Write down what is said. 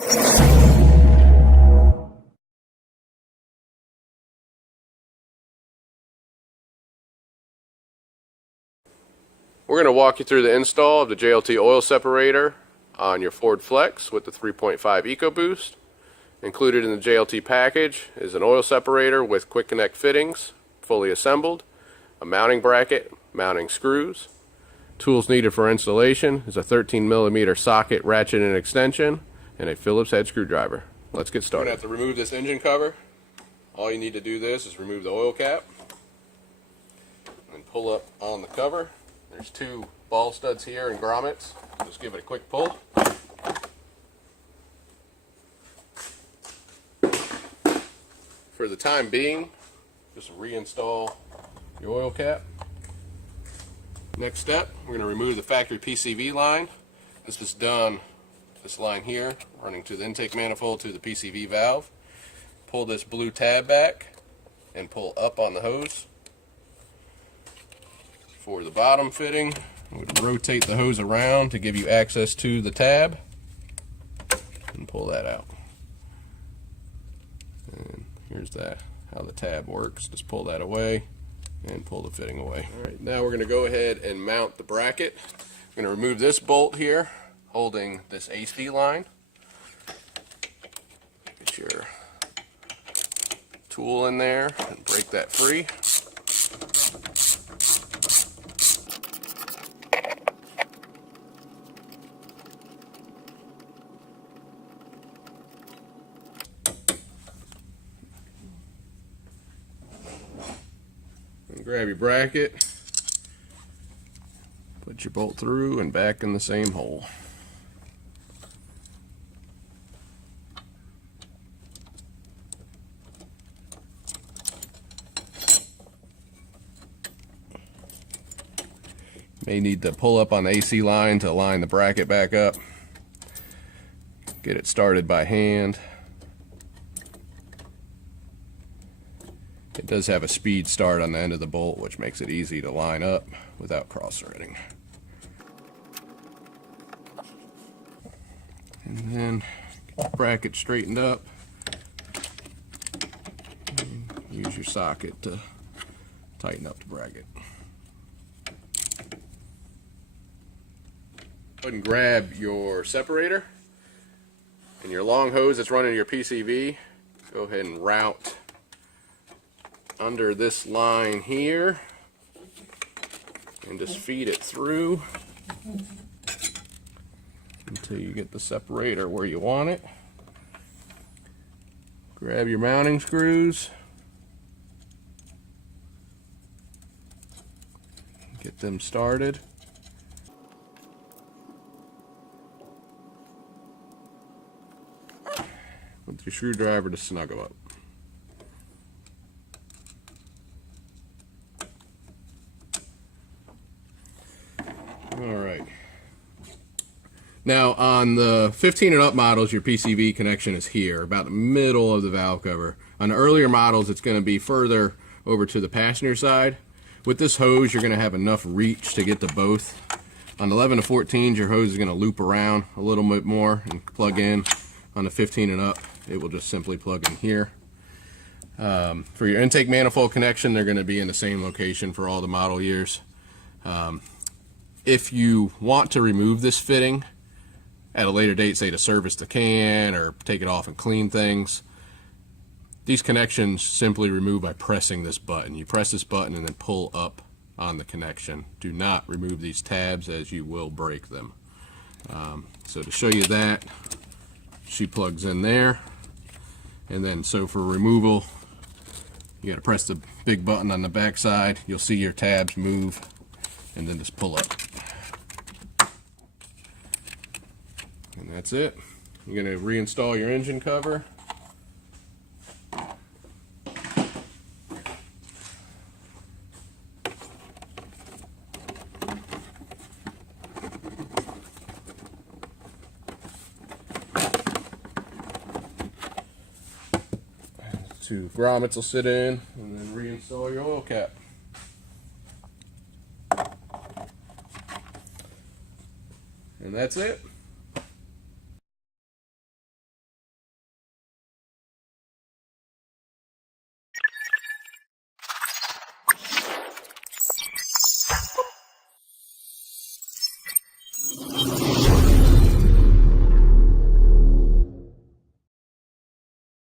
We're going to walk you through the install of the JLT oil separator on your Ford Flex with the 3.5 Ecoboost. Included in the JLT package is an oil separator with quick connect fittings, fully assembled, a mounting bracket, mounting screws. Tools needed for installation is a 13mm socket ratchet and extension and a Phillips head screwdriver. Let's get started. You're going to have to remove this engine cover. All you need to do this is remove the oil cap and pull up on the cover. There's two ball studs here and grommets. Just give it a quick pull. For the time being, just reinstall your oil cap. Next step, we're going to remove the factory PCV line. This is done, this line here, running to the intake manifold to the PCV valve. Pull this blue tab back and pull up on the hose. For the bottom fitting, we would rotate the hose around to give you access to the tab and pull that out. And here's how the tab works. Just pull that away and pull the fitting away. Alright, now we're going to go ahead and mount the bracket. I'm going to remove this bolt here holding this AC line. Get your tool in there and break that free. Grab your bracket, put your bolt through and back in the same hole. May need to pull up on the AC line to line the bracket back up. Get it started by hand. It does have a speed start on the end of the bolt, which makes it easy to line up without cross-threading. And then get the bracket straightened up. And use your socket to tighten up the bracket. Go ahead and grab your separator and your long hose that's running your PCV. Go ahead and route under this line here and just feed it through until you get the separator where you want it. Grab your mounting screws, get them started. With your screwdriver to snug them up. Alright. Now on the 15 and up models, your PCV connection is here, about the middle of the valve cover. On the earlier models, it's going to be further over to the passenger side. With this hose, you're going to have enough reach to get to both. On the 11 to 14s, your hose is going to loop around a little bit more and plug in. On the 15 and up, it will just simply plug in here. For your intake manifold connection, they're going to be in the same location for all the model years. If you want to remove this fitting at a later date, say to service the can or take it off and clean things, these connections simply remove by pressing this button. You press this button and then pull up on the connection. Do not remove these tabs, as you will break them. So to show you that, she plugs in there, and then so for removal, you got to press the big button on the back side. You'll see your tabs move, and then just pull up. And that's it. You're going to reinstall your engine cover. Two grommets will sit in, and then reinstall your oil cap. And that's it.